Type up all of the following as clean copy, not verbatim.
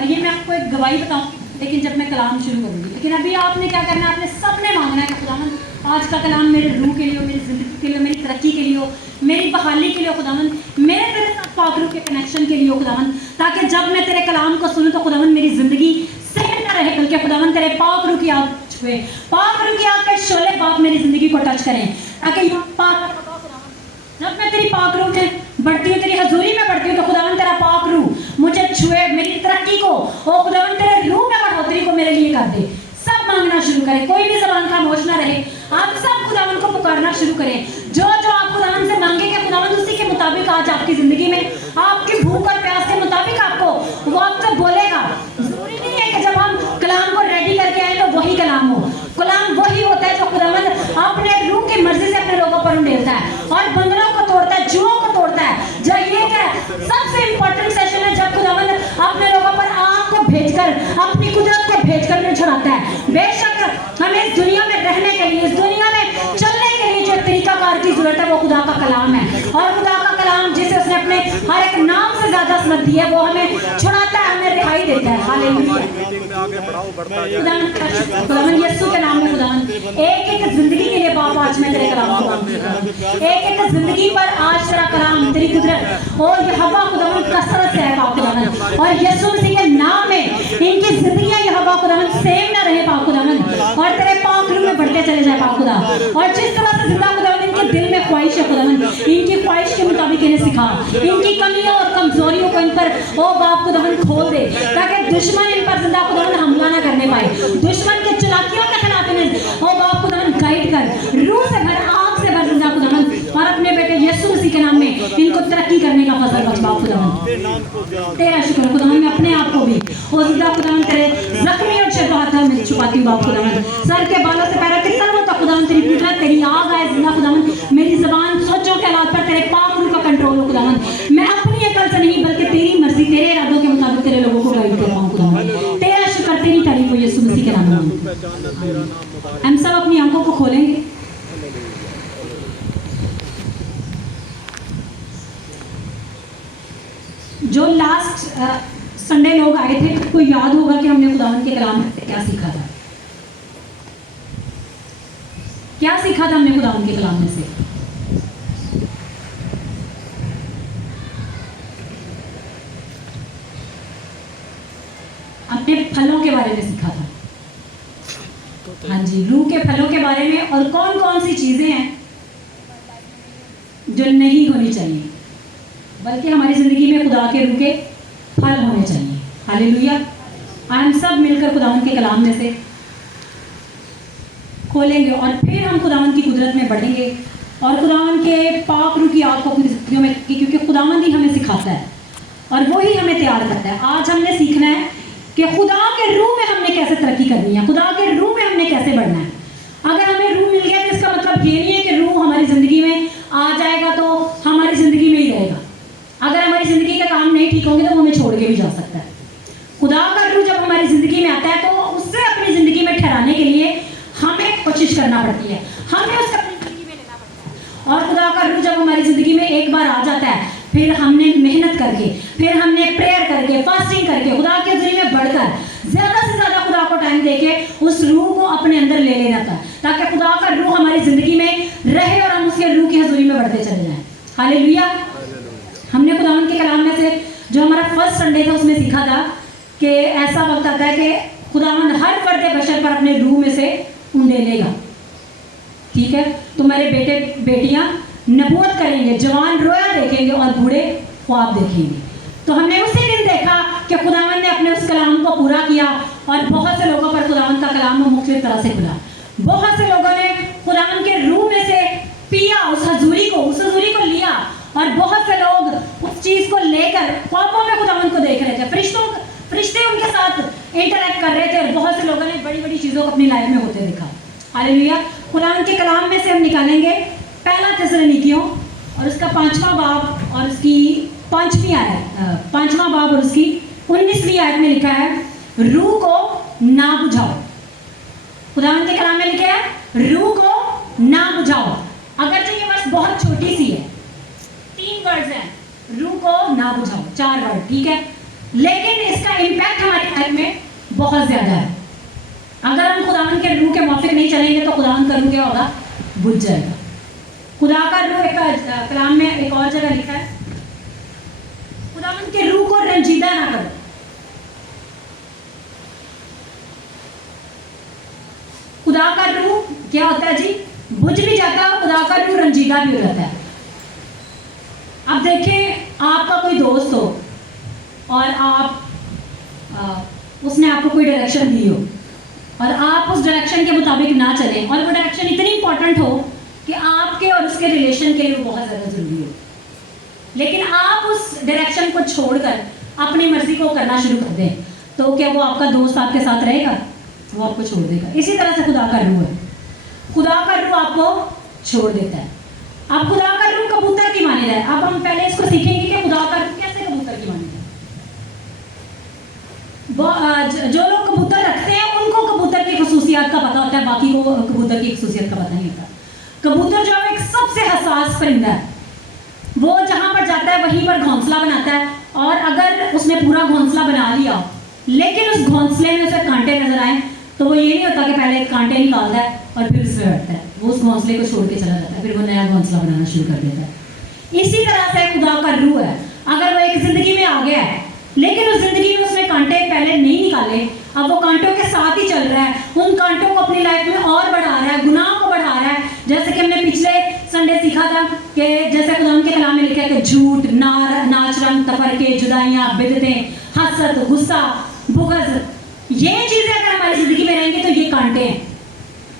और ये मैं आपको एक गवाही बताऊँ, लेकिन जब मैं कलाम शुरू करूँगी। लेकिन अभी आपने क्या करना है, आपने सबने मांगना है कि खुदावन आज का कलाम मेरे रूह के लिए हो, मेरी ज़िंदगी के लिए, मेरी तरक्की के लिए हो, मेरी बहाली के लिए खुदावन, मेरे तेरे साथ पाक रूह के कनेक्शन के लिए हो खुदावन, ताकि जब मैं तेरे कलाम को सुनूँ तो खुदावन मेरी ज़िंदगी सहन न रहे, बल्कि खुदावन तेरे पाक रूह की आग छुए, पाक रूह की आग के शोले बाप मेरी ज़िंदगी को टच करें, ताकि जब मैं तेरी पाक रूह में बढ़ती हूँ, तेरी हजूरी में बढ़ती हूँ, तो खुदावन तेरा पाक रूह मुझे छुए, मेरी तरक्की को, ओ खुदावन तेरे रूह में बढ़ोतरी को मेरे लिए कर दे। सब मांगना शुरू करें, कोई भी ज़बान खामोश ना रहे, आप सब खुदावन को पुकारना शुरू करें। जो जो आप खुदावन से मांगेंगे, खुदावन उसी के मुताबिक आज आपकी ज़िंदगी में, आपकी भूख और प्यास के मुताबिक आपको वो आपसे बोलेगा। ज़रूरी नहीं है कि जब हम कलाम को रेडी करके आए तो वही कलाम हो। कलाम वही होता है जो खुदावन अपने रूह की मर्जी से अपने लोगों पर उंडेलता है और बंधनों को तोड़ता है, जुओं को तोड़ता है। जो ये क्या सबसे इंपॉर्टेंट सेशन है, जब खुदावन अपने लोगों पर आग को भेजकर, अपनी कुदरत को भेजकर नहीं छुड़ाता है। बेशक हमें इस दुनिया में रहने के लिए, इस दुनिया में चलने के लिए जो तरीकाकार की जरूरत है वो खुदा का कलाम है। और खुदा का कलाम जिसे उसने अपने हर एक नाम से ज्यादा समझ दी है, वो हमें छुड़ाता है, हमें रिहाई देता है। हालेलुया। खुदावन यीशु के नाम में खुदावन एक एक जिंदगी के लिए बाप आज मैं तेरे कलाम को मांगती हूं। एक एक जिंदगी पर आज तेरा कलाम, तेरी कुदरत और यहोवा खुदावन कसरत से है बाप खुदावन, और यीशु मसीह के नाम में इनकी जिंदगियां यहोवा खुदावन सेम ना रहे बाप खुदावन, और तेरे पाक रूह में बढ़ते चले जाए बाप खुदा। और जिस तरह से जिंदा खुदावन इनके दिल में ख्वाहिश है खुदावन, इनकी ख्वाहिश के मुताबिक इन्हें सिखा, इनकी कमियों और कमजोरियों को इन पर ओ बाप खुदावन खोल दे, ताकि दुश्मन इन पर जिंदा खुदावन हमला ना करने पाए। दुश्मन के चालाकियों के खिलाफ इन्हें ओ बाप खुदावन गाइड कर, रूह से भर, आग से भर जिंदा खुदावन, और अपने बेटे यीशु मसीह के नाम में इनको तरक्की करने का फजल बख्श बाप खुदावन। तेरा शुक्र खुदावन, मैं अपने आप को भी ओ जिंदा खुदावन तेरे जख्मी और शफाअत में छुपाती हूँ बाप खुदावन। सर के बालों से पैरों के तलवों तक खुदावन तेरी कुदरत, तेरी आग आए जिंदा खुदावन, मेरी ज़बान सोचों के हालात पर तेरे पाक रूह का कंट्रोल हो खुदावन। मैं अपनी अकल से नहीं बल्कि तेरी मर्जी, तेरे इरादों के मुताबिक तेरे लोगों को गाइड कर रहा हूँ खुदावन। तेरा शुक्र, तेरी तारीफ हो यीशु मसीह के नाम में। हम सब अपनी आंखों को खोलेंगे। जो लास्ट संडे लोग आए थे, आपको याद होगा कि हमने खुदावन के कलाम से क्या सीखा था। क्या सीखा था हमने खुदावन के कलाम में से? अपने फलों के बारे में सीखा था। हाँ जी, रूह के फलों के बारे में, और कौन कौन सी चीजें हैं जो नहीं होनी चाहिए, बल्कि हमारी जिंदगी में खुदा के रूह के फल होने चाहिए। हालेलुया। हम सब मिलकर खुदावन के कलाम में से खोलेंगे और फिर हम खुदावन की कुदरत में बढ़ेंगे और खुदावन के पाक रूह की आग को अपनी जिंदगियों में, क्योंकि खुदावन ही हमें सिखाता है और वो ही हमें तैयार करता है। आज हमने सीखना है कि खुदा के रूह में हमने कैसे तरक्की करनी है, खुदा के रूह में हमने कैसे बढ़ना है। अगर हमें रूह मिल गया तो इसका मतलब ये नहीं है कि रूह हमारी ज़िंदगी में आ जाएगा तो हमारी ज़िंदगी में ही रहेगा। अगर हमारी ज़िंदगी का काम नहीं ठीक होंगे तो वो हमें छोड़ के भी जा सकता है। खुदा का रूह जब हमारी ज़िंदगी में आता है तो उससे अपनी ज़िंदगी में ठहराने के लिए हमें कोशिश करना पड़ती है, हमें उससे अपनी ज़िंदगी में लेना पड़ता है। और खुदा का रूह जब हमारी ज़िंदगी में एक बार आ जाता है, फिर हमने मेहनत करके, फिर हमने प्रेयर करके, फास्टिंग करके, खुदा के ज़रिए में बढ़कर ज़्यादा से ज़्यादा खुदा को टाइम देके उस रूह को अपने अंदर ले लेना था, ताकि खुदा का रूह हमारी ज़िंदगी में रहे और हम उसके रूह की हजूरी में बढ़ते चले जाएं। हालेलुया। हमने खुदावन के कलाम में से जो हमारा फर्स्ट संडे था उसमें सीखा था कि ऐसा वक्त आता है कि खुदावन हर फर्द बशर पर अपने रूह में से उंडेलेगा। ठीक है, तुम्हारे बेटे बेटियां नबूवत करेंगे, जवान रोया देखेंगे और बूढ़े ख्वाब देखेंगे। तो हमने उसी दिन देखा कि खुदावन ने अपने उस कलाम को पूरा किया और बहुत से लोगों पर खुदावन का कलाम मुख्तलिफ तरह से खुला। बहुत से लोगों ने खुदावन के रूह में से पिया, उस हजूरी को लिया, और बहुत से लोग उस चीज़ को लेकर ख्वाबों में खुदावन को देख रहे थे, फरिश्ते उनके साथ इंटरैक्ट कर रहे थे, और बहुत से लोगों ने बड़ी बड़ी चीज़ों को अपनी लाइफ में होते देखा। हालेलुया। खुदावन के कलाम में से हम निकालेंगे पहला थिस्सलुनीकियों और उसका 5वां बाब और उसकी 5वीं आयत, 5वां बाब और उसकी 19वीं आयत में लिखा है, रूह को ना बुझाओ। खुदावन के कलाम में लिखा है रूह को ना बुझाओ। अगर जो ये वर्ष बहुत छोटी सी है, 3 वर्ड्स हैं, रूह को ना बुझाओ, 4 वर्ड, ठीक है, लेकिन इसका इम्पैक्ट हमारी बहुत ज़्यादा है। अगर हम खुदावन के रूह के मौफिक नहीं चलेंगे तो खुदावन का रूह क्या होगा, बुझ जाएगा। खुदा का रूह एक कलाम में एक और जगह लिखा है, खुदावन के रूह को रंजीदा ना करो। खुदा का रूह क्या होता है जी, बुझ भी जाता है, खुदा का रूह रंजीदा भी हो जाता है। अब देखें आपका कोई दोस्त हो और आप उसने आपको कोई डायरेक्शन दी हो और आप उस डायरेक्शन के मुताबिक ना चलें और वो डायरेक्शन इतनी इंपॉर्टेंट हो कि आपके और उसके रिलेशन के लिए वो बहुत ज़्यादा ज़रूरी हो, लेकिन आप उस डायरेक्शन को छोड़कर अपनी मर्जी को करना शुरू कर दें, तो क्या वो आपका दोस्त आपके साथ रहेगा? वो आपको छोड़ देगा। इसी तरह से खुदा का रूह है, खुदा का रूह आपको छोड़ देता है। अब खुदा का रूह कबूतर की मानी है। अब हम पहले इसको सीखेंगे कि खुदा का रूह कैसे कबूतर की मानी है। जो लोग कबूतर रखते हैं उनको कबूतर की खसूसियात का पता होता है, बाकी को कबूतर की खसूसियत का पता नहीं होता। कबूतर जो है एक सबसे हसास परिंदा है, वो जहाँ पर जाता है वहीं पर घोंसला बनाता है, और अगर उसने पूरा घोंसला बना लिया लेकिन उस घोंसले में उसे कांटे नजर आए तो वो ये नहीं होता कि पहले कांटे निकालता है और फिर उसमें बैठता है, वो उस घोंसले को छोड़ के चला जाता है, फिर वो नया घोंसला बनाना शुरू कर देता है। इसी तरह से खुदा का रूह है, अगर वो एक जिंदगी में आ गया है लेकिन उस जिंदगी में उसने कांटे पहले नहीं निकाले, अब वो कांटों के साथ ही चल रहा है, उन कांटों को अपनी लाइफ में और बढ़ा रहा है, गुनाह को बढ़ा रहा है। जैसे कि हमने पिछले संडे सीखा था कि जैसे खुदा के कलाम में लिखा है कि झूठ, नाच रंग, तफरके, जुदाइयाँ, बिदतें, हसद, गुस्सा, बुग़्ज़, ये चीजें अगर हमारी जिंदगी में रहेंगी तो ये कांटे हैं,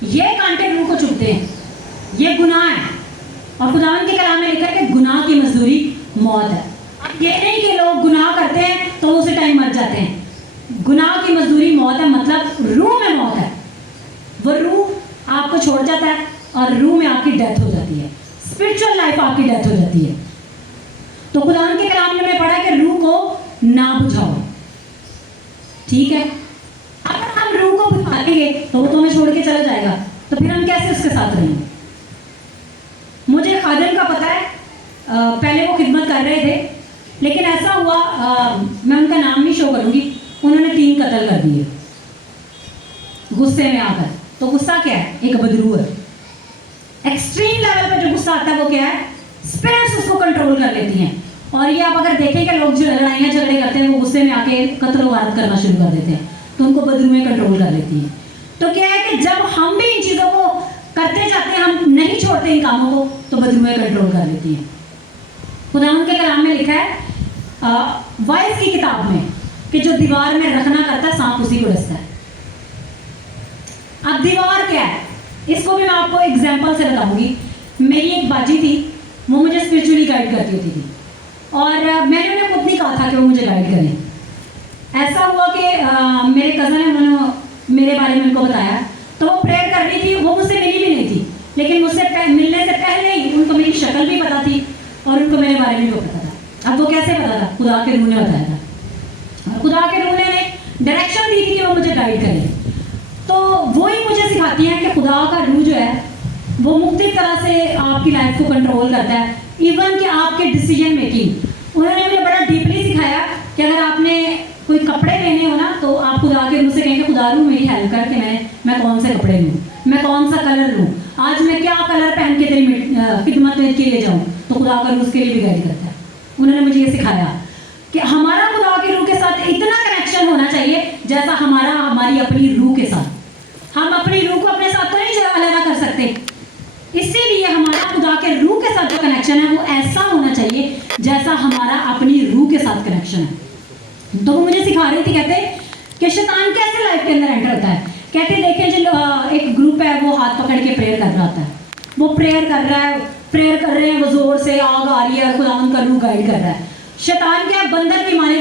ये कांटे रूह को चुभते हैं, ये गुनाह है। और खुदावन के कलाम में लिखा है कि गुनाह की मजदूरी मौत है। अब ये नहीं कि लोग गुनाह करते हैं तो उसी टाइम मर जाते हैं, गुनाह की मजदूरी मौत है, मतलब रूह में मौत है, वो रूह आपको छोड़ जाता है और रूह में आपकी डेथ हो जाती है, स्पिरिचुअल लाइफ आपकी डेथ हो जाती है। तो खुदावन के कलाम में पढ़ा कि रूह को ना बुझाओ, ठीक है। अगर हम रूह को बुझाएंगे तो वो तो हमें छोड़ के चला जाएगा, तो फिर हम कैसे उसके साथ रहेंगे? मुझे खादिम का पता है, पहले वो खिदमत कर रहे थे, लेकिन ऐसा हुआ, मैं उनका नाम नहीं शो करूंगी, उन्होंने 3 कत्ल कर दिए गुस्से में आकर। तो गुस्सा क्या है? एक बदरू है। एक्सट्रीम लेवल पर जो गुस्सा आता है वो क्या है? स्पिरिट्स उसको कंट्रोल कर लेती हैं। और ये आप अगर देखें कि लोग जो लड़ाइयाँ झगड़े करते हैं वो गुस्से में आके कत्ल वारत करना शुरू कर देते हैं, तो उनको बदरुएं कंट्रोल कर लेती हैं। तो क्या है कि जब हम भी इन चीज़ों को करते जाते हैं, हम नहीं छोड़ते इन कामों को, तो बदरुएं कंट्रोल कर लेती हैं। खुदावंद के कलाम में लिखा है वाइस की किताब में कि जो दीवार में रखना करता है सांप उसी को डसता है। अब दीवार क्या है, इसको भी मैं आपको एग्जाम्पल से बताऊंगी। मेरी एक बाजी थी, वो मुझे स्पिरिचुअली गाइड करती होती थी, और मैंने उन्हें खुद नहीं कहा था कि वो मुझे गाइड करें। ऐसा हुआ कि मेरे कज़न ने उन्होंने मेरे बारे में उनको बताया, तो वो प्रेयर कर रही थी, वो मुझसे मिली भी नहीं थी, लेकिन मुझसे मिलने से पहले ही उनको मेरी शक्ल भी पता थी और उनको मेरे बारे में भी पता था। अब वो कैसे पता था? खुदा के रूह ने बताया था, और खुदा के रूह ने डायरेक्शन दी थी कि वो मुझे गाइड करें। तो वो ही मुझे सिखाती हैं कि खुदा का रूह जो है वो मुख्तलिफ तरह से आपकी लाइफ को कंट्रोल करता है, इवन कि आपके डिसीजन मेकिंग। उन्होंने मुझे बड़ा डीपली सिखाया कि अगर आपने कोई कपड़े लेने हो ना, तो आप खुदा के रूह से कहेंगे खुदा रूह मेरी हेल्प कर कि मैं कौन से कपड़े लूँ, मैं कौन सा कलर लूँ, आज मैं क्या कलर पहन के तेरी खिदमत में के लिए जाऊँ। तो खुदा का रूह उसके लिए भी गाइड करता है। उन्होंने मुझे ये सिखाया कि हमारा खुदा के रूह के साथ इतना कनेक्शन होना चाहिए जैसा हमारी अपनी रूह के साथ। हम अपनी रूह को अपने साथ तो नहीं अलग कर सकते, इसीलिए हमारा खुदा के रूह के साथ जो कनेक्शन है वो ऐसा होना चाहिए जैसा हमारा अपनी रूह के साथ कनेक्शन है। तो वो मुझे सिखा रही थी, कहते कि शैतान कैसे लाइफ के अंदर एंटर होता है। कहते देखें जो एक ग्रुप है वो हाथ पकड़ के प्रेयर कर रहा होता है, वो प्रेयर कर रहा है, प्रेयर कर रहे हैं, वो जोर से आग आ रही है और खुदावंद का रूह गाइड कर रहा है। शैतान क्या बंदर की माने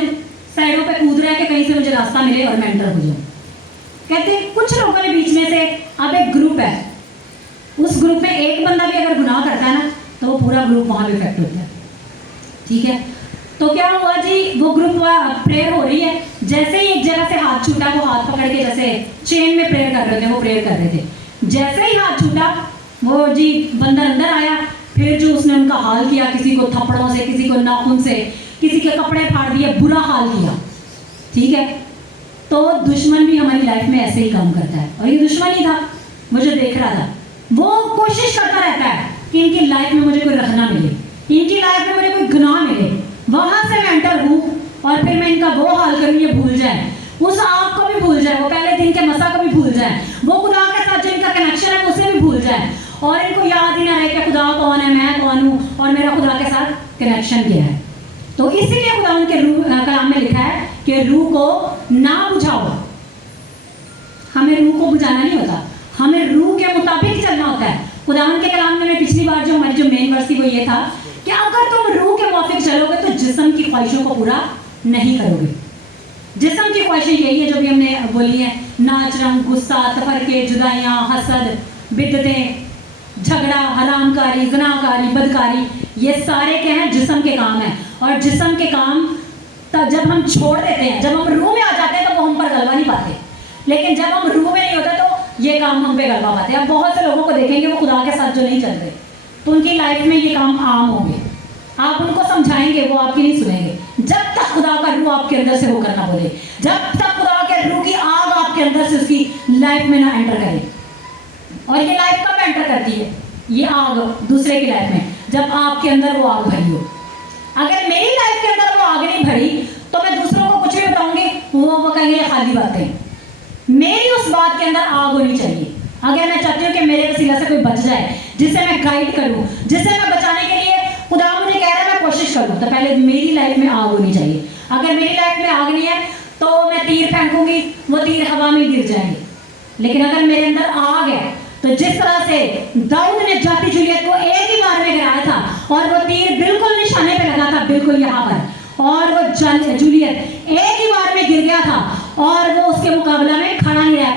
साइडों पे कूद रहा है कि कहीं से मुझे रास्ता मिले और मैं एंटर हो जाऊँ। कहते कुछ लोगों के बीच में से अब एक ग्रुप है, उस ग्रुप में एक बंदा भी अगर गुनाह करता है ना, तो वो पूरा ग्रुप वहाँ पे इफेक्ट होता है, ठीक है। तो क्या हुआ जी, वो ग्रुप प्रेयर हो रही है, जैसे ही एक जगह से हाथ छूटा, वो हाथ पकड़ के जैसे चेन में प्रेयर कर रहे थे, वो प्रेयर कर रहे थे, जैसे ही हाथ छूटा वो जी बंदर अंदर आया, फिर जो उसने उनका हाल किया, किसी को थप्पड़ों से, किसी को नाखून से, किसी के कपड़े फाड़ दिए, बुरा हाल किया, ठीक है। तो दुश्मन भी हमारी लाइफ में ऐसे ही काम करता है। और ये दुश्मन ही था, वो जो देख रहा था, वो कोशिश करता रहता है कि इनकी लाइफ में मुझे कोई रखना मिले, इनकी लाइफ में मुझे कोई गुनाह मिले, वहां से मैं एंटर हूँ और फिर मैं इनका वो हाल करूँ ये भूल जाए, उस आग को भी भूल जाए, वो पहले दिन के मसा को भी भूल जाए, वो खुदा के साथ जो इनका कनेक्शन है उसे भी भूल जाए, और इनको याद ही ना रहे कि खुदा कौन है, मैं कौन हूँ और मेरा खुदा के साथ कनेक्शन क्या है। तो इसीलिए खुदा उनके रूह कलाम में लिखा है कि रूह को ना बुझाओ। हमें रूह को बुझाना नहीं होता, हमें रूह के मुताबिक चलना होता है। खुदा के कलाम में पिछली बार जो हमारी जो मेन वर्स थी वो ये था कि अगर तुम रूह के मुताबिक चलोगे तो जिस्म की ख्वाहिशों को पूरा नहीं करोगे। जिस्म की ख्वाहिशें यही है जो भी हमने बोली है, नाच रंग, गुस्सा, तफरके, जुदाइयाँ, हसद, बिद्दतें, झगड़ा, हरामकारी, ज़नाकारी, बदकारी, ये सारे क्या हैं, जिस्म के काम हैं। और जिस्म के काम तब जब हम छोड़ देते हैं, जब हम रूह में आ जाते हैं तो वो हम पर गलबा नहीं पाते, लेकिन जब हम रूह में नहीं होते तो ये काम हम पे गलबा पाते हैं। अब बहुत से लोगों को देखेंगे वो खुदा के साथ जो नहीं चल रहे, तो उनकी लाइफ में ये काम आम होंगे। आप उनको समझाएंगे, वो आपकी नहीं सुनेंगे। जब तक खुदा का रूह आपके अंदर से होकर ना बोले, जब तक खुदा के रूह की आग आपके अंदर से उसकी लाइफ में ना एंटर करे। और ये लाइफ कब एंटर करती है, ये आग दूसरे की लाइफ में, जब आपके अंदर वो आग भरी हो। अगर मेरी लाइफ के अंदर वो आग नहीं भरी तो मैं दूसरों को कुछ भी बताऊंगी, वो कहेंगे खाली बातें। मेरी उस बात के अंदर आग होनी चाहिए। अगर मैं चाहती हूँ कि मेरे वसीला से कोई बच जाए, जिसे मैं गाइड करूँ, जिसे मैं बचाने के लिए खुदा मुझे कह रहा है मैं कोशिश करूँ, तो पहले मेरी लाइफ में आग होनी चाहिए। अगर मेरी लाइफ में आग नहीं है तो मैं तीर फेंकूंगी, वो तीर हवा में गिर जाएंगे। लेकिन अगर मेरे अंदर आग है तो जिस तरह से दाऊद ने जाति जूलियत को एक ही बार में गिराया था और वो तीर बिल्कुल निशाने पे लगा था, बिल्कुल यहाँ पर, और वो जूलियत एक ही बार में गिर गया था और वो उसके मुकाबला में खड़ा नहीं रह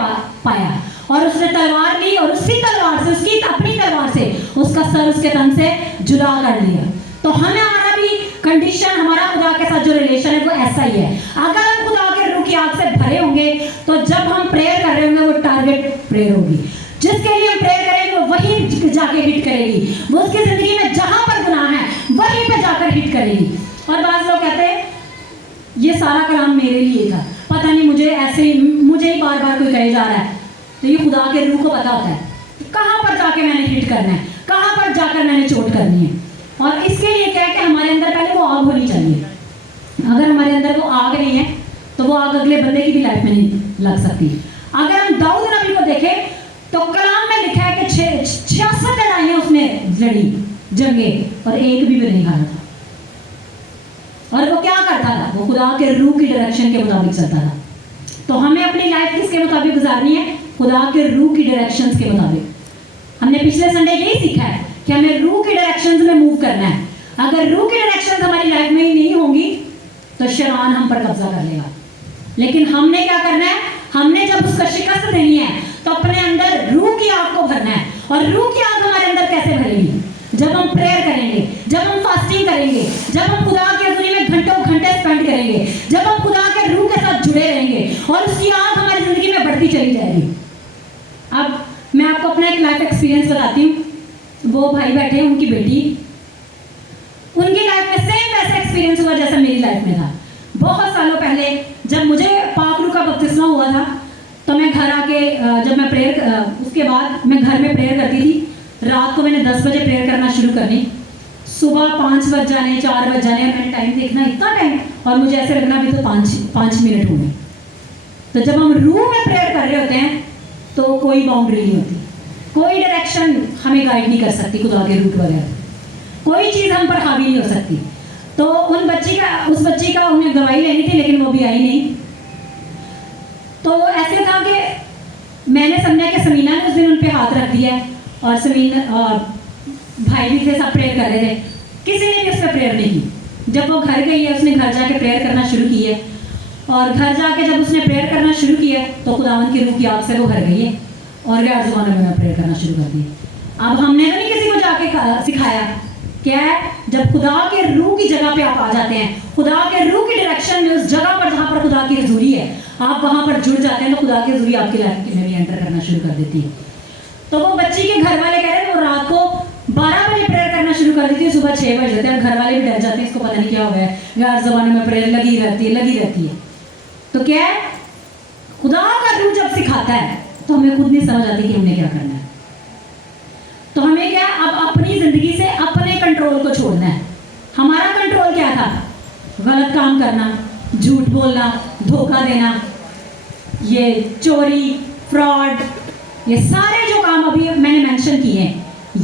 पाया, और उसने तलवार ली और उसी तलवार से, उसकी अपनी तलवार से उसका सर उसके तन से जुदा कर लिया। तो हमें हमारा भी कंडीशन, हमारा खुदा के साथ जो रिलेशन है वो ऐसा ही है। अगर हम खुदा के रूह की आग से भरे होंगे तो जब हम प्रेयर कर रहे होंगे वो टारगेट प्रेयर होगी, जिसके लिए हम प्रेयर करेंगे वो वहीं जाके हिट करेगी, वो उसकी जिंदगी में जहां पर गुनाह है वहीं पे जाकर हिट करेगी। और बात लोग कहते हैं ये सारा कलाम मेरे लिए था, पता नहीं मुझे ऐसे ही, मुझे ही बार बार कोई कहे जा रहा है। तो ये खुदा के रूह को पता होता है कहाँ पर जाके मैंने हिट करना है, कहाँ पर जाकर मैंने चोट करनी है। और इसके लिए क्या है कि हमारे अंदर पहले वो आग होनी चाहिए। अगर हमारे अंदर वो आग नहीं है तो वो आग अगले बंदे की भी लाइफ में नहीं लग सकती। अगर हम दाऊद नबी को देखें तो कलाम में लिखा है कि 66 लड़ाइयां उसने लड़ी, जंगे, और एक भी नहीं हारा था। और वो क्या करता था, वो खुदा के रूह की डायरेक्शन के मुताबिक चलता था। तो हमें अपनी लाइफ किसके मुताबिक गुजारनी है, खुदा के रूह की डायरेक्शंस के मुताबिक। हमने पिछले संडे यही सीखा है कि हमें रूह की डायरेक्शंस में मूव करना है। अगर रूह की डायरेक्शंस हमारी लाइफ में ही नहीं होंगी तो शैतान हम पर कब्जा कर लेगा। लेकिन हमने क्या करना है, हमने जब उसका शिकस्त देनी है तो अपने अंदर रूह की आग को भरना है। और रूह की आग हमारे अंदर कैसे भरेगी, जब हम प्रेयर करेंगे, जब हम फास्टिंग करेंगे, जब हम खुदा की हज़ूरी में घंटों घंटे स्पेंड करेंगे, जब हम खुदा के रूह के साथ जुड़े रहेंगे और उसकी आग हमारी जिंदगी में बढ़ती चली जाएगी। अब मैं आपको अपना एक लाइफ एक्सपीरियंस बताती हूँ। वो भाई बैठे हैं, उनकी बेटी, उनकी लाइफ में सेम वैसा एक्सपीरियंस हुआ जैसा मेरी लाइफ में था। बहुत सालों पहले जब मुझे पाक रूह का बपतिस्मा हुआ था तो मैं घर आके जब मैं प्रेयर, उसके बाद मैं घर में प्रेयर करती थी। रात को मैंने 10 बजे प्रेयर करना शुरू करनी, सुबह 5 बज जाने, 4 बज जाने, और मैंने टाइम देखना इतना टाइम, और मुझे ऐसे लगना भी तो 5 मिनट हुए। तो जब हम रूह में प्रेयर कर रहे होते हैं तो कोई बाउंड्री नहीं होती, कोई डायरेक्शन हमें गाइड नहीं कर सकती, खुदा के रूट वगैरह, कोई चीज़ हम पर हावी नहीं हो सकती। तो उस बच्ची का उन्हें दवाई लेनी थी, लेकिन वो भी आई नहीं। तो ऐसे था कि मैंने समझा कि समीना ने उस दिन उन पे हाथ रख दिया, और समीना भाई भी थे, सब प्रेयर कर रहे थे, किसी ने भी उस पर प्रेयर नहीं की। जब वो घर गई है, उसने घर जाके प्रेयर करना शुरू की है, और घर जाके जब उसने प्रेयर करना शुरू किया तो खुदावंद की रूह की आग से वो घर गई है और गैर ज़ुबानों में प्रेयर करना शुरू कर दी। अब हमने तो नहीं किसी को जाके सिखाया, क्या है, जब खुदा के रूह की जगह पे आप आ जाते हैं, खुदा के रूह की डायरेक्शन में, उस जगह पर जहाँ पर खुदा की हज़ूरी है, आप वहाँ पर जुड़ जाते हैं तो खुदा की हज़ूरी आपकी लाइफ में भी एंटर करना शुरू कर देती है। तो वो बच्ची के घर वाले कह रहे हैं वो रात को 12 बजे प्रेयर करना शुरू कर देती है, सुबह 6 बज जाते हैं, और घर वाले भी डर जाते हैं, इसको पता नहीं क्या हो गया है, गैर ज़बान में प्रेयर लगी रहती है। तो क्या है, खुदा का रूह जब सिखाता है तो हमें खुद नहीं समझ आती कि हमने क्या करना है। तो हमें क्या अब अपनी जिंदगी से अपने कंट्रोल को छोड़ना है। हमारा कंट्रोल क्या था? गलत काम करना, झूठ बोलना, धोखा देना, ये चोरी, फ्रॉड, ये सारे जो काम अभी मैंने मेंशन किए हैं,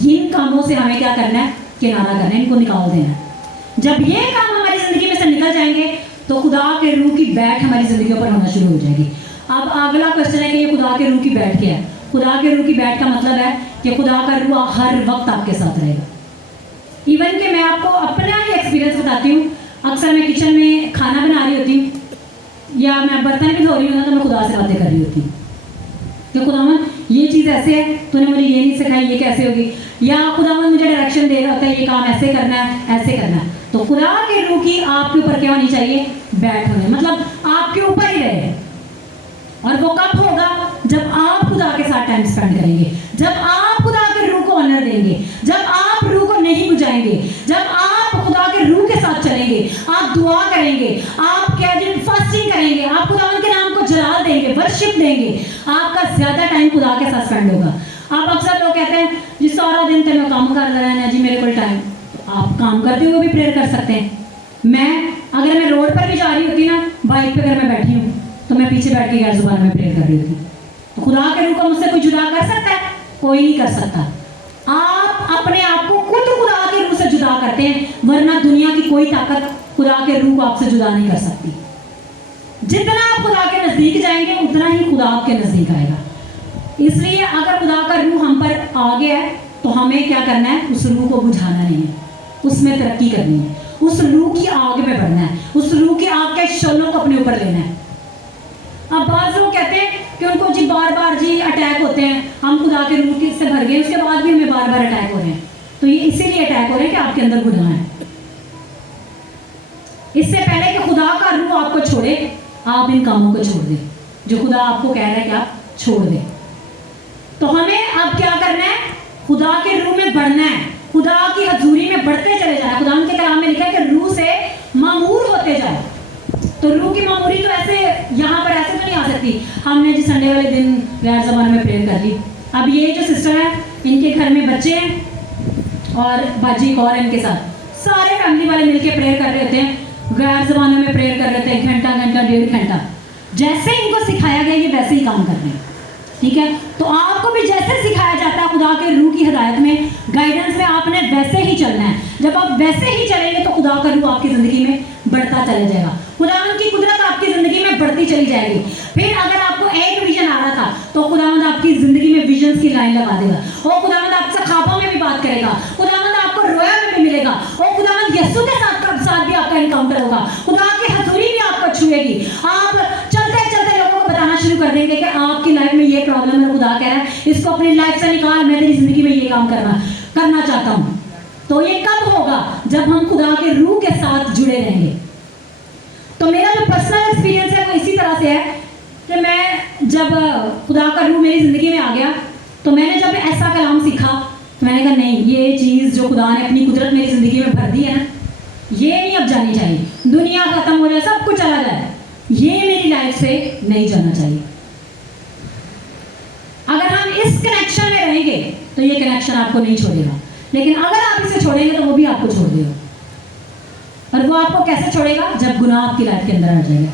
इन कामों से हमें क्या करना है? किनारा करना है, इनको निकाल देना है। जब ये काम हमारी जिंदगी में से निकल जाएंगे तो खुदा के रूह की बैठ हमारी जिंदगियों पर होना शुरू हो जाएगी। अब अगला क्वेश्चन है कि ये खुदा के रूह की बैठ क्या है? खुदा के रूह की बैठ का मतलब है कि खुदा का रूह हर वक्त आपके साथ रहेगा। इवन कि मैं आपको अपना ही एक्सपीरियंस बताती हूँ। अक्सर मैं किचन में खाना बना रही होती हूँ या मैं बर्तन भी धो रही हूँ ना, तो मैं खुदा से बातें कर रही होती हूँ कि खुदावन ये चीज़ ऐसे है, तूने मुझे ये नहीं सिखाई, ये कैसे होगी? या खुदावन मुझे डायरेक्शन दे रहा होता है, ये काम ऐसे करना है, ऐसे करना है। तो खुदा के रूह की आपके ऊपर क्या होनी चाहिए? बैठ होनी, मतलब आपके ऊपर ही रहे। और वो कब होगा? जब आप खुदा के साथ टाइम स्पेंड करेंगे, जब आप खुदा के रूह को ऑनर देंगे, जब आप रूह को नहीं बुझाएंगे, जब आप खुदा के रूह के साथ चलेंगे, आप दुआ करेंगे, आप क्या दिन फास्टिंग करेंगे, आप खुदावन के नाम को जलाल देंगे, वर्शिप देंगे, आपका ज्यादा टाइम खुदा के साथ स्पेंड होगा। आप अक्सर लोग कहते हैं जी सारा दिन तो मैं काम कर रहा है जी, मेरे को टाइम। आप काम करते हुए भी प्रेयर कर सकते हैं। अगर मैं रोड पर भी जा रही होती ना, बाइक पे अगर मैं बैठी हूँ, तो मैं पीछे बैठ के गैर जुबान में प्रेयर कर रही होती। तो खुदा के रूह को मुझसे कोई जुदा कर सकता है? कोई नहीं कर सकता। आप अपने आप को खुद खुदा के रूह से जुदा करते हैं, वरना दुनिया की कोई ताकत खुदा के रूह को आपसे जुदा नहीं कर सकती। जितना आप खुदा के नजदीक जाएंगे उतना ही खुदा आपके नजदीक आएगा। इसलिए अगर खुदा का रूह हम पर आ गया है तो हमें क्या करना है? उस रूह को बुझाना नहीं है, उसमें तरक्की करनी है, उस रूह की आग में बढ़ना है, उस रूह की आग के शोलों को अपने ऊपर लेना है। अब बात लोग कहते हैं कि उनको जी बार बार जी अटैक होते हैं, हम खुदा के रूह से भर गए, उसके बाद भी हमें बार बार अटैक हो रहे हैं। तो ये इसीलिए अटैक हो रहे हैं कि आपके अंदर गुनाह है। इससे पहले कि खुदा का रूह आपको छोड़े, आप इन कामों को छोड़ दें जो खुदा आपको कह रहा है कि आप छोड़ दें। तो हमें अब क्या करना है? खुदा के रूह में बढ़ना है, खुदा की हजूरी में बढ़ते चले जाए। खुदा के कलाम में लिखा है कि रूह से मामूर होते जाओ। तो रूह की मामूरी तो ऐसे यहाँ पर ऐसे तो नहीं आ सकती। हमने जिस संडे वाले दिन गैर ज़बान में प्रेयर कर ली। अब ये जो सिस्टर है, इनके घर में बच्चे हैं और बाजी एक और है इनके साथ, सारे फैमिली वाले मिलके प्रेयर कर रहे होते हैं, गैर ज़बानों में प्रेयर कर रहे थे, घंटा घंटा 1.5 घंटा। जैसे इनको सिखाया गया ये वैसे ही काम कर रहे हैं, ठीक है? तो आपको भी जैसे सिखाया जाता है खुदा के रूह की हिदायत में, गाइडेंस में, आपने वैसे ही चलना है। जब आप वैसे ही चलेंगे तो खुदा का रूह आपकी ज़िंदगी में बढ़ता चला जाएगा, खुदावंद की कुदरत आपकी ज़िंदगी में बढ़ती चली जाएगी। फिर अगर आपको एक विजन आ रहा था तो खुदावंद आपकी ज़िंदगी में विजन की लाइन लगा देगा। और खुदावंद आपसे ख्वाबों में भी बात करेगा, खुदावंद आपको रोया में भी मिलेगा, और खुदावंद यीशु के साथ भी आपका इनकाउंटर होगा, खुदा की हजूरी भी आपको छुएगी। आप चलते चलते लोगों को बताना शुरू कर देंगे कि आपकी लाइफ में ये प्रॉब्लम है, खुदा कह रहा है इसको अपनी लाइफ से निकाल, मैं तेरी जिंदगी में ये काम करना चाहता हूँ। तो ये कब होगा? जब हम खुदा के रूह के साथ जुड़े रहेंगे। तो मेरा जो पर्सनल एक्सपीरियंस है वो इसी तरह से है कि मैं जब खुदा का रूह मेरी ज़िंदगी में आ गया तो मैंने जब ऐसा कलाम सीखा तो मैंने कहा नहीं, ये चीज़ जो खुदा ने अपनी कुदरत मेरी ज़िंदगी में भर दी है ना, ये नहीं अब जानी चाहिए। दुनिया खत्म हो जाए, सब कुछ चला जाए, ये मेरी लाइफ से नहीं जाना चाहिए। अगर हम इस कनेक्शन में रहेंगे तो ये कनेक्शन आपको नहीं छोड़ेगा, लेकिन अगर आप इसे छोड़ेंगे तो वो भी आपको छोड़ देगा। और वो आपको कैसे छोड़ेगा? जब गुनाह आपकी लाइफ के अंदर आ जाएगा।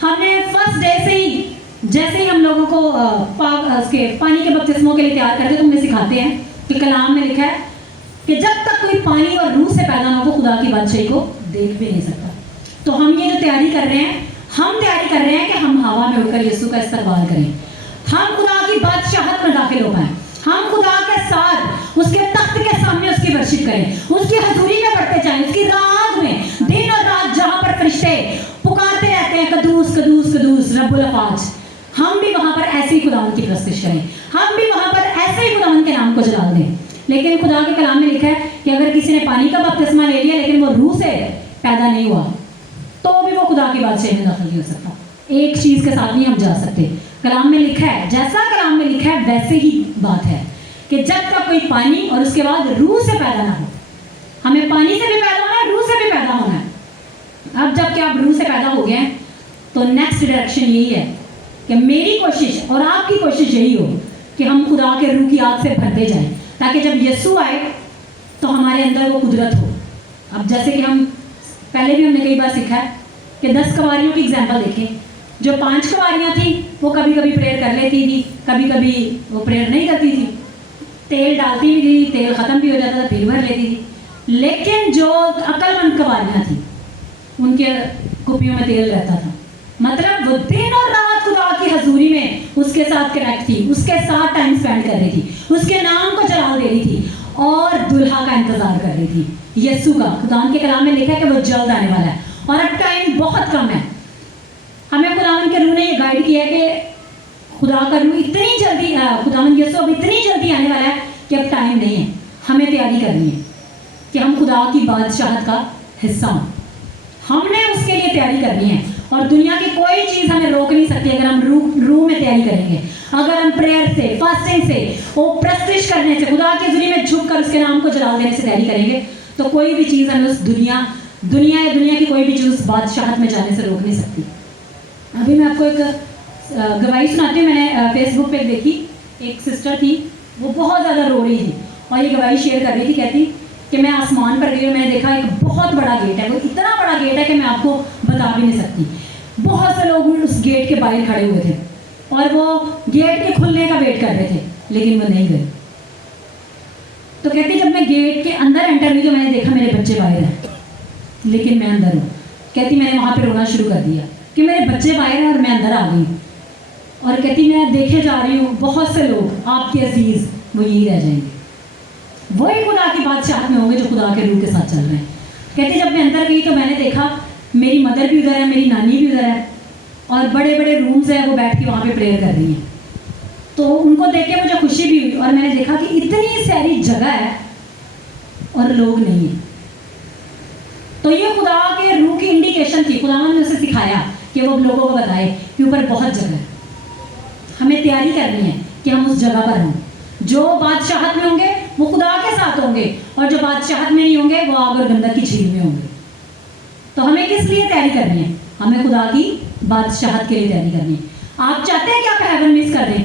हमने फर्स्ट डे से ही, जैसे ही हम लोगों को पानी के बपतिस्मों के लिए तैयार करते तो हमें सिखाते हैं कि कलाम में लिखा है कि जब तक कोई पानी और रूह से पैदा ना हो खुदा की बादशाही को देख भी नहीं सकता। तो हम ये जो तैयारी कर रहे हैं, हम तैयारी कर रहे हैं कि हम हवा में उड़कर यीशु का इस्तकबाल करें, हम खुदा की बादशाहत में दाखिल हो पाए, हम खुदा के साथ उसके तख्त के सामने उसकी वर्शिप करें, उसकी हजूरी में बढ़ते जाएं, उसकी राज में दिन और रात जहां पर फरिश्ते पुकारते रहते हैं कदूस कदूस कदूस रब्बुल अफाज, हम भी वहां पर ऐसे ही खुदावन की प्रस्तुत करें, हम भी वहां पर ऐसे ही खुदावन के नाम को जलाल दें। लेकिन खुदा के कलाम में लिखा है कि अगर किसी ने पानी का बपतिस्मा ले लिया लेकिन वो रूह से पैदा नहीं हुआ तो भी वो खुदा की बादशाही में दाखिल नहीं हो सकता। एक चीज के साथ नहीं हम जा सकते। कलाम में लिखा है, जैसा कलाम में लिखा है वैसे ही बात है कि जब तक कोई पानी और उसके बाद रूह से पैदा ना हो, हमें पानी से भी पैदा होना है, रूह से भी पैदा होना है। अब जबकि आप रूह से पैदा हो गए तो नेक्स्ट डायरेक्शन यही है कि मेरी कोशिश और आपकी कोशिश यही हो कि हम खुदा के रूह की आग से भरते जाएं, ताकि जब यीशु आए तो हमारे अंदर वो कुदरत हो। अब जैसे कि हम पहले भी हमने कई बार सीखा है कि 10 कवारियों की एग्जाम्पल देखें। जो 5 कवारियाँ थी वो कभी कभी प्रेयर कर लेती थी, कभी कभी वो प्रेयर नहीं करती थी, तेल डालती भी थी, तेल ख़त्म भी हो जाता था, फिर भर लेती थी। लेकिन जो अक्लमंद कवारियाँ थी उनके कुपियों में तेल रहता था, मतलब वो दिन और रात खुदा की हजूरी में उसके साथ कनेक्ट थी, उसके साथ टाइम स्पेंड कर रही थी, उसके नाम को जलाल दे रही थी और दुल्हा का इंतजार कर रही थी यीशु का। खुदा के कलाम में लिखा है कि वो जल्द आने वाला है और अब टाइम बहुत कम है। हमें खुदावन के रूह ने ये गाइड किया है कि खुदा का रूह इतनी जल्दी, खुदावन यीशु अब इतनी जल्दी आने वाला है कि अब टाइम नहीं है। हमें तैयारी करनी है कि हम खुदा की बादशाहत का हिस्सा हों। हमने उसके लिए तैयारी करनी है और दुनिया की कोई चीज़ हमें रोक नहीं सकती अगर हम रूह में तैयारी करेंगे। अगर हम प्रेयर से, फास्टिंग से, वो प्रस्तिश करने से, खुदा के जुरी में झुक कर उसके नाम को जलाल देने से तैयारी करेंगे तो कोई भी चीज़ हमें उस दुनिया की कोई भी चीज़ उस बादशाहत में जाने से रोक नहीं सकती। अभी मैं आपको एक गवाही सुनाती हूँ। मैंने फेसबुक पे देखी, एक सिस्टर थी, वो बहुत ज़्यादा रो रही थी और ये गवाही शेयर कर रही थी। कहती कि मैं आसमान पर गई और मैंने देखा एक बहुत बड़ा गेट है, वो इतना बड़ा गेट है कि मैं आपको बता भी नहीं सकती। बहुत से लोग उस गेट के बाहर खड़े हुए थे और वो गेट के खुलने का वेट कर रहे थे, लेकिन वो नहीं गए। तो कहती जब मैं गेट के अंदर एंटर हुई तो मैंने देखा मेरे बच्चे बाहर हैं, लेकिन मैं अंदर हूँ। कहती मैंने वहाँ पे रोना शुरू कर दिया कि मेरे बच्चे बाहर हैं और मैं अंदर आ गई। और कहती मैं देखे जा रही हूँ बहुत से लोग आपके अजीज वो यही रह जाएंगे, वही खुदा की बादशाहत में होंगे जो खुदा के रूह के साथ चल रहे हैं। कहती जब मैं अंदर गई तो मैंने देखा मेरी मदर भी उधर है, मेरी नानी भी उधर है और बड़े बड़े रूम्स हैं, वो बैठ के वहाँ पे प्रेयर कर रही हैं। तो उनको देख के मुझे खुशी भी हुई और मैंने देखा कि इतनी सारी जगह है और लोग नहीं है। तो ये खुदा के रूह की इंडिकेशन थी। खुदा ने उसे सिखाया कि वो लोगों को बताए कि ऊपर बहुत जगह है, हमें तैयारी करनी है कि हम उस जगह पर हों। जो बादशाहत में होंगे वो खुदा के साथ होंगे और जो बादशाहत में नहीं होंगे वो आग और गंधक की झील में होंगे। तो हमें किस लिए तैयारी करनी है? हमें खुदा की बादशाहत के लिए तैयारी करनी है। आप चाहते हैं कि आप हेवन मिस कर दें?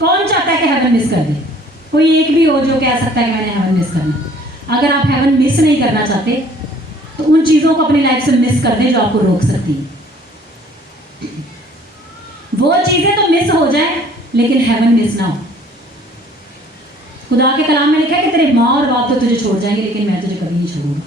कौन चाहता है कि हेवन मिस कर दें? कोई एक भी हो जो कह सकता है कि मैंने हेवन मिस करना। अगर आप हेवन मिस नहीं करना चाहते तो उन चीज़ों को अपनी लाइफ से मिस कर दें जो आपको रोक सकती हैं। वो चीज़ें तो मिस हो जाए लेकिन हेवन मिस ना हो। खुदा के कलाम में लिखा है कि तेरे माँ और बाप तो तुझे छोड़ जाएंगे लेकिन मैं तुझे कभी नहीं छोड़ूंगा।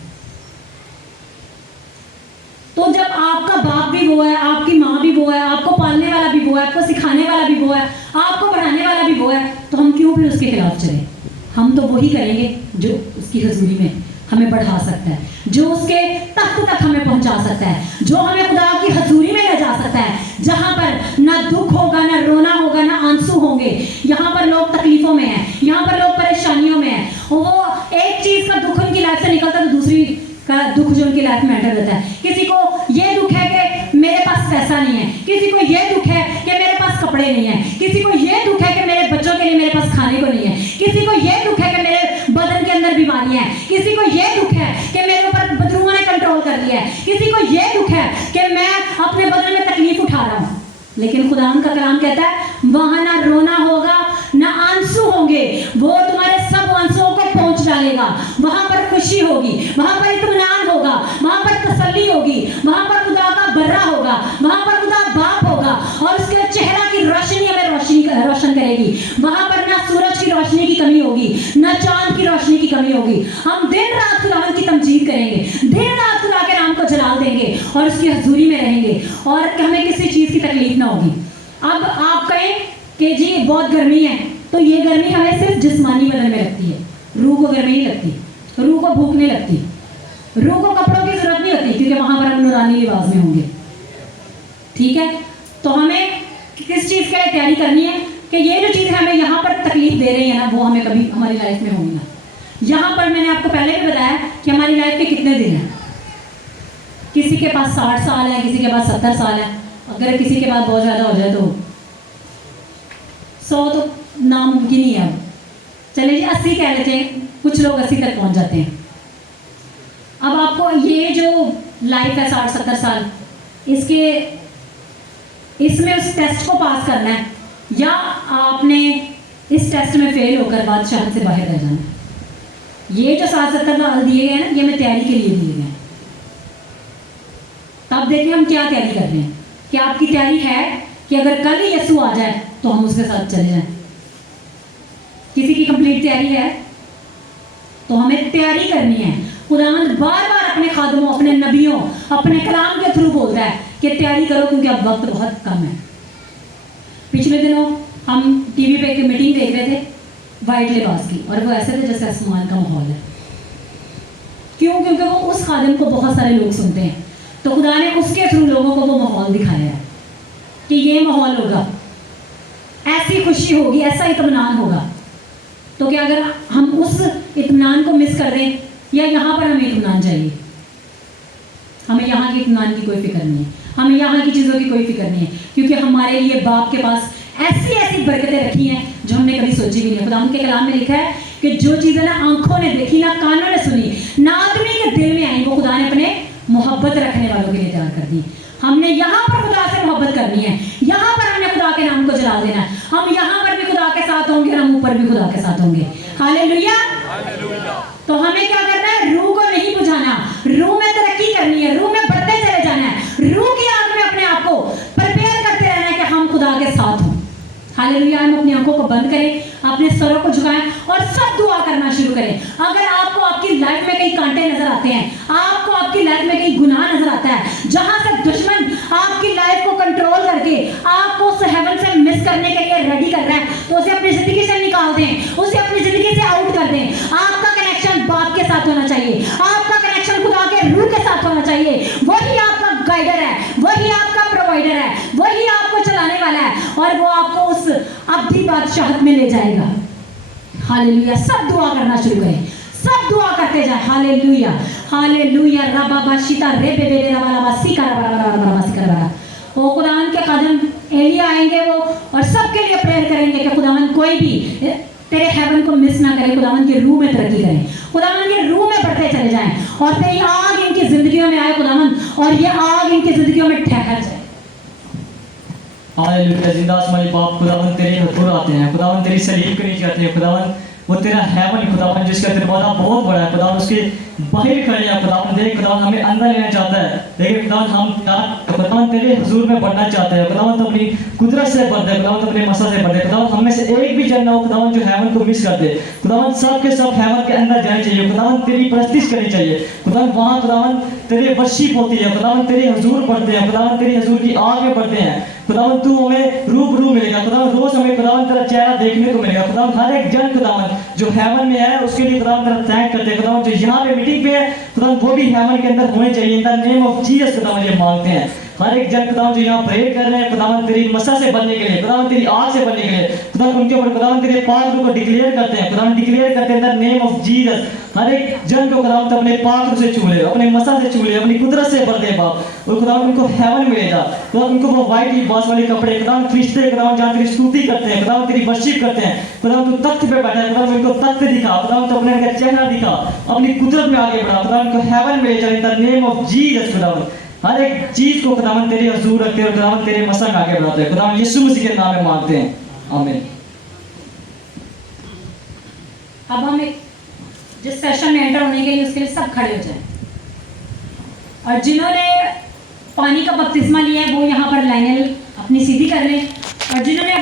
तो जब आपका बाप भी वो है, आपकी माँ भी वो है, आपको पालने वाला भी वो है, आपको सिखाने वाला भी वो है, आपको पढ़ाने वाला भी वो है, तो हम क्यों फिर उसके खिलाफ चलें? हम तो वही करेंगे जो उसकी हजूरी में हमें बढ़ा सकता है, जो उसके तख्त तक हमें पहुंचा सकता है, जो हमें खुदा की हजूरी में ले जा सकता है, जहां पर ना दुख होगा, ना रोना होगा, ना आंसू होंगे। यहाँ पर लोग तकलीफों में हैं, यहाँ पर लोग परेशानियों में हैं। वो एक चीज का दुख उनकी लाइफ से निकलता है तो दूसरी का दुख जो उनकी लाइफ में एंटर रहता है। किसी को ये दुख है कि मेरे पास पैसा नहीं है, किसी को ये दुख है कि मेरे पास कपड़े नहीं है, किसी को ये दुख है कि मेरे बच्चों के लिए मेरे पास खाने को नहीं है, किसी को ये दुख है कि मेरे बदन के अंदर बीमारियां हैं, किसी को ये दुख है कि मेरे ऊपर बदरुओं ने कंट्रोल कर लिया है, किसी को ये दुख है कि मैं अपने बदन में तकलीफ उठा रहा हूँ। लेकिन खुदा का कलाम कहता है वहां ना रोना होगा ना आंसू होंगे, वो तुम्हारे सब आंसुओं को पहुंच डालेगा। वहां पर खुशी होगी, वहां पर इत्मीनान होगा, वहां पर तसल्ली होगी, वहां पर खुदा का बर्रा होगा, वहां पर खुदा बाप होगा और उसके चेहरा की रोशनी हमें रोशन करेगी। वहां पर ना सूरज की रोशनी की कमी होगी, ना चांद की रोशनी की कमी होगी। हम दिन रात खुदा की तमजीद करेंगे, दिन रात खुदा के नाम को जलाल देंगे और उसकी हजूरी में रहेंगे और हमें किसी चीज की तकलीफ ना होगी। अब आप कहें कि जी बहुत गर्मी है, तो ये गर्मी हमें सिर्फ जिस्मानी बदन में लगती है, रूह को गर्मी नहीं लगती, रूह को भूख नहीं लगती, रूह को कपड़ों की जरूरत नहीं होती क्योंकि वहां पर हम नूरानी लिबास में होंगे। ठीक है, तो हमें किस चीज़ के लिए तैयारी करनी है कि ये जो चीज़ें हमें यहाँ पर तकलीफ दे रही है ना, वो हमें कभी हमारी लाइफ में होंगी ना। यहाँ पर मैंने आपको पहले भी बताया कि हमारी लाइफ के कितने दिन हैं। किसी के पास 60 साल है, किसी के पास 70 साल है, अगर किसी के पास बहुत ज़्यादा हो जाए तो 100 तो नामुमकिन ही है। चलिए जी 80 कह लेते हैं, कुछ लोग 80 तक पहुँच जाते हैं। अब आपको ये जो लाइफ है 60-70 साल, इसके इसमें उस टेस्ट को पास करना है, या आपने इस टेस्ट में फेल होकर बादशाह से बाहर रह जाना है। ये जो 70 दिए गए हैं ना, ये मैं तैयारी के लिए दिए गए हैं। तब देखिए हम क्या तैयारी कर रहे हैं। क्या आपकी तैयारी है कि अगर कल ही यीशु आ जाए तो हम उसके साथ चले जाएं? किसी की कंप्लीट तैयारी है? तो हमें तैयारी करनी है। खुदावंद बार बार अपने खादमों, अपने नबियों, अपने कलाम के थ्रू बोलता है कि तैयारी करो, क्योंकि अब वक्त बहुत कम है। पिछले दिनों हम टीवी पे एक मीटिंग देख रहे थे वाइट लिबास की, और वो ऐसे थे जैसे आसमान का माहौल है। क्यों? क्योंकि वो उस खादिम को बहुत सारे लोग सुनते हैं, तो खुदा ने उसके थ्रू लोगों को वो माहौल दिखाया है कि ये माहौल होगा, ऐसी खुशी होगी, ऐसा इत्मीनान होगा। तो क्या अगर हम उस इत्मीनान को मिस कर दें, या यहाँ पर हमें इत्मीनान चाहिए? हमें यहाँ के इत्मीनान की कोई फिक्र नहीं है, हमें यहाँ की चीज़ों की कोई फिक्र नहीं है, क्योंकि हमारे लिए बाप के पास ऐसी ऐसी बरकतें रखी हैं जो हमने कभी सोची भी नहीं। खुदा के कलाम में लिखा है कि जो चीज़ें ना आंखों ने देखी, ना कानों ने सुनी, ना आदमी के दिल में आई, वो खुदा ने अपने मोहब्बत रखने वालों के लिए तैयार कर दी। हमने यहाँ पर खुदा से मोहब्बत करनी है, यहाँ पर हमने खुदा के नाम को जला देना है। हम यहाँ पर भी खुदा के साथ होंगे और हम ऊपर भी खुदा के साथ होंगे। हालेलुया। तो हमें क्या करना है? रूह को नहीं बुझाना, रूह में तरक्की करनी है, रूह में बढ़ते चले जाना है, रूह की आग में अपने आप को प्रिपेयर करते रहना है कि हम खुदा के साथ हों। हालेलुया। हम अपनी आंखों को बंद करें, अपने सरों को झुकाएं और सब दुआ करना शुरू करें। अगर आपको आपकी लाइफ में कई कांटे नजर आते हैं, आपको आपकी लाइफ में कई गुनाह नजर आता है, जहां से दुश्मन आपकी लाइफ को कंट्रोल करके आपको उस हेवन से मिस करने के लिए रेडी कर रहा है, तो उसे अपनी जिंदगी से निकाल दें, उसे अपनी जिंदगी से आउट कर दें। आपका कनेक्शन बाप के साथ होना चाहिए, आपका कनेक्शन खुदा के रूह के साथ होना चाहिए। वही आपका गाइडर है, वही आपका प्रोवाइडर है, वही आपको चलाने वाला है, और वो आपको उस अब्दी बादशाहत में ले जाएगा। हालेलुया। सब दुआ करना शुरू करें, सब दुआ करते जाए। Hallelujah, hallelujah. रबा बाशिता रे बे बे रबा रबा सिका रबा रबा रबा सिका रबा। वो खुदावन के कदम एलिया आएंगे वो, और सबके लिए प्रेयर करेंगे कि खुदावन कोई भी तेरे हेवन को मिस ना करे, खुदावन के रूह में तरक्की करें, खुदावन के रूह में बढ़ते चले जाएं, और तेरी आग इनकी जिंदगियों में आए खुदावन, और ये आग इनकी जिंदगियों में ठहर जाए। हालेलुया। जिंदा आसमानी बाप, खुदावन तेरे हुजूर आते हैं, खुदावन तेरी सलीब के नीचे आते हैं, खुदावन वो तेरा हेवन खुदावन जिसका दरवाजा बहुत बड़ा है, खुदावन उसके बाहर खड़े हैं। खुदावन देख, खुदावन हमें अंदर लेना चाहता है, लेकिन खुदावन हम खुदावन तेरे हुजूर में बढ़ना चाहते हैं। खुदावन तो अपनी कुदरत से बढ़ते हैं, खुदावन तो अपने मसा से बढ़ते हैं। खुदावन हम में से एक भी जन ना हो खुदावन जो हेवन को मिस कर दे। खुदावन सब के सब हेवन के अंदर जाने चाहिए, खुदावन तेरी प्रस्तिश करनी चाहिए। खुदावन वहाँ खुदावन तेरे वर्शिप होती है, खुदावन तेरे हुजूर बढ़ते हैं, खुदावन तेरे हुजूर की आग में बढ़ते हैं। खुदावन तू हमें रूबरू मिलेगा, खुदावन रोज हमें खुदावन तेरा चेहरा देखने को मिलेगा। खुदावन हर एक जन खुदावन जो हेवन में है उसके लिए खुदावन तेरा थैंक करते हैं। खुदावन जो यहाँ पे मीटिंग पे है खुदावन वो भी हेवन के अंदर होने चाहिए। इन द नेम ऑफ जीसस खुदावन ये मांगते हैं। हर एक जन खुदावन जो यहाँ प्रेयर कर रहे हैं खुदावन तेरी मसा से बनने के लिए, खुदावन तेरी आग से बनने के लिए, खुदावन उनके ऊपर खुदावन तेरे पाक रूह को डिक्लेयर करते हैं, खुदावन डिक्लेयर करते हैं in the name of Jesus. हर एक जन को खुदावन तो अपने पाक रूह से छू ले, अपने मसा से छू ले, अपनी कुदरत से भर दे बाप, और खुदावन उनको हेवन मिलेगा। खुदावन उनको वो वाइट लिबास वाले कपड़े खुदावन फरिश्ते खुदावन जहाँ तेरी स्तुति करते हैं, खुदावन तेरी वर्शिप करते हैं, खुदावन तू तख्त पे बैठा है, खुदावन उनको तख्त दिखा, खुदावन तो अपने उनका चेहरा दिखा, अपनी कुदरत में आगे बढ़ा, खुदावन उनको हेवन मिले चले इन द नेम ऑफ जीसस। खुदावन हर एक चीज को खुदावन तेरे हुजूर रखते हैं और खुदावन तेरे मसा में आगे बढ़ाते हैं। खुदावन यीशु मसीह के नाम में मांगते हैं, आमीन। अब हम एक जिस सेशन में एंटर होने के लिए उसके लिए सब खड़े हो जाएं, और जिन्होंने पानी का बपतिस्मा लिया है वो यहाँ पर लाइनें अपनी सीधी कर लें, और जिन्होंने